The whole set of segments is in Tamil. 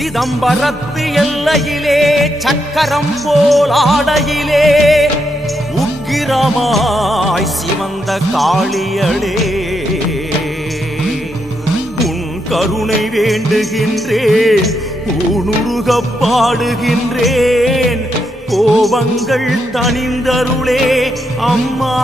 சிதம்பரத்து எல்லையிலே சக்கரம் போல் ஆடையிலே உக்கிரமாய் சிவந்த காளியளே, உன் கருணை வேண்டுகின்றேன், ஊனுருகப் பாடுகின்றேன், கோபங்கள் தணிந்தருளே அம்மா.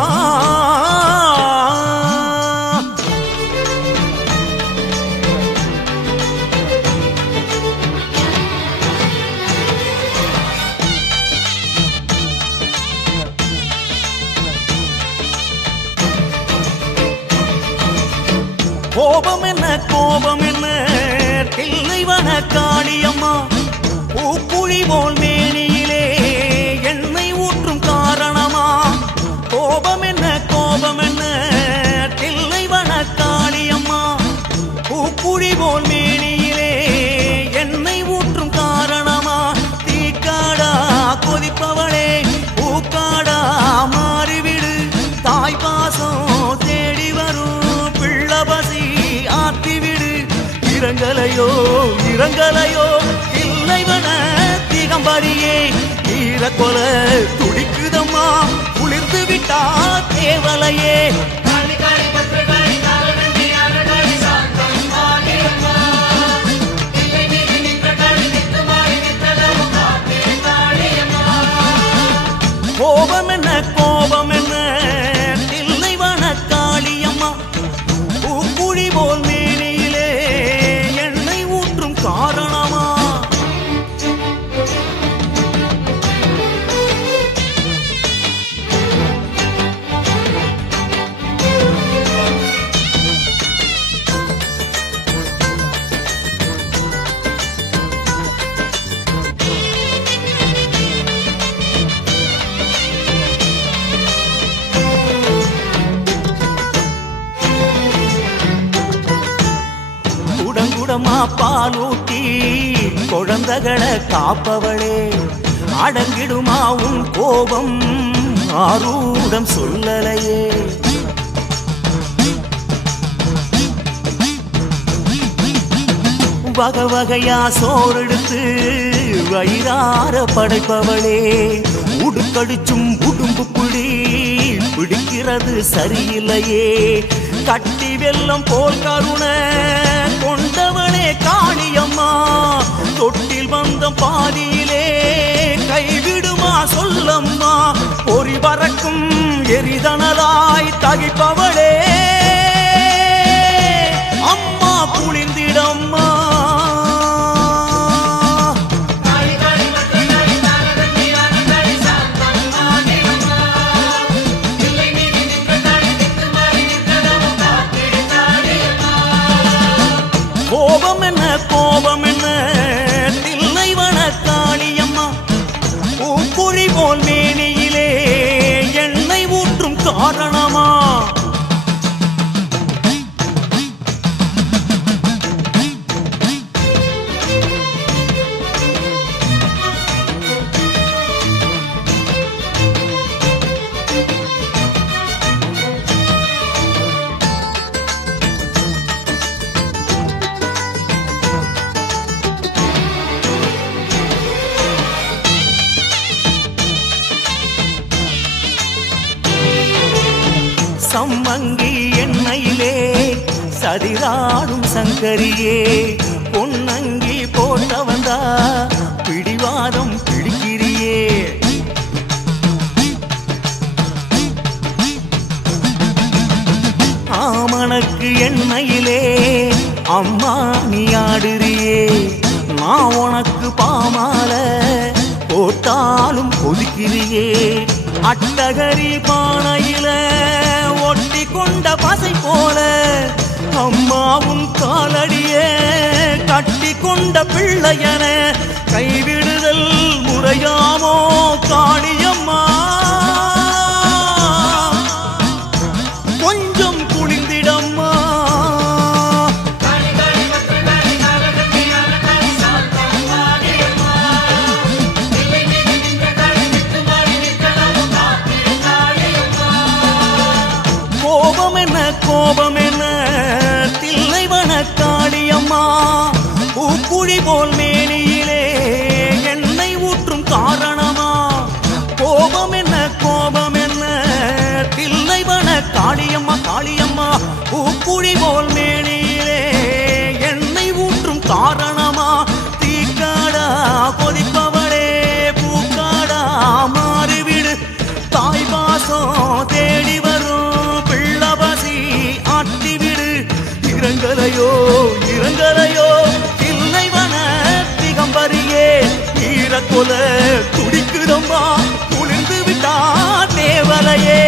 கோபம் என்ன தில்லைவன காளியம்மா, பூக்குழி போல் மேனியிலே எண்ணெய் ஊற்றும் காரணமா. கோபம் என்ன தில்லைவன காளியம்மா, பூக்குழி போல் மேனியிலே எண்ணெய் ஊற்றும் காரணமா. தீக்காடா கொதிப்பவளே, பூக்காடா மாறிவிடு, தாய் பாசம் தேடி வரும் பிள்ளபசி ஆத்திவிடு. இரங்கலையோ தில்லைவன திகம்பரியே, ஈரக்கொல துடிக்குதம்மா, குளிர்ந்து விட்டா தேவலையே. கோபம் என்ன தில்லைவன காளியம்மா, பூக்குழி போல் மேனியிலே எண்ணெய் ஊற்றும் காரணமா. குடங்குடமா பாலூட்டி குழந்தைகளை காப்பவளே, அடங்கிடுமா உன் கோபம் ஆரூடம் சொல்லலையே. வகை வகையா சோறெடுத்து வயிறார படைப்பவளே, உடுக்கடிச்சும் உடும்பு பிடிக்கிறது சரியில்லையே. கட்டி வெல்லம் போல் கருணை கொண்டவளே காளியம்மா, தொட்டில் வந்தம் பாதியிலே கைவிடுமா சொல்லம்மா. பொறி பறக்கும் எரிதனலாய் தகிப்பவளே அம்மா, புளிந்திடம்மா. கோபம் என்ன தில்லைவன காளியம்மா, பூக்குழி போல் மேனியிலே எண்ணெய் ஊற்றும் காரணமா. சம்மங்கி எண்ணெயிலே சதிராடும் சங்கரியே, பொன்னங்கி போட்ட வந்தா பிடிவாதம் பிடிக்கிறியே. ஆமணக்கு எண்ணெயிலே அம்மா நீ ஆடுறியே, நான் உனக்கு பாமால போட்டாலும் கொதிக்கிறியே. அட்டகரி பானையில ஒட்டி கொண்ட பசை போல அம்மாவும் காலடியே, கட்டி கொண்ட பிள்ளையன கைவிடுதல் முறையாமோ காளியம்மா. கொஞ்சம் குனிந்திடம்மா. கோபம் என்ன தில்லைவன காளியம்மா, பூக்குழி பூக்குழி போல் மேனியிலே எண்ணெய் ஊற்றும் காரணமா கோபம் என்ன தில்லைவன காளியம்மா காளியம்மா பூக்குழி போல் மேனியிலே எண்ணெய் ஊற்றும் காரணமா தீக்காடா கொதிப்பவளே பூக்காடா மாறிவிடு தாய் பாசம் தேடி வரும் பிள்ளபசி ஆட்டிவிடு இறங்கலையோ தில்லைவன திகம்பரியே ஈரக்கொல துடிக்குதம்மா குளிர்ந்து விட்டா தேவலையே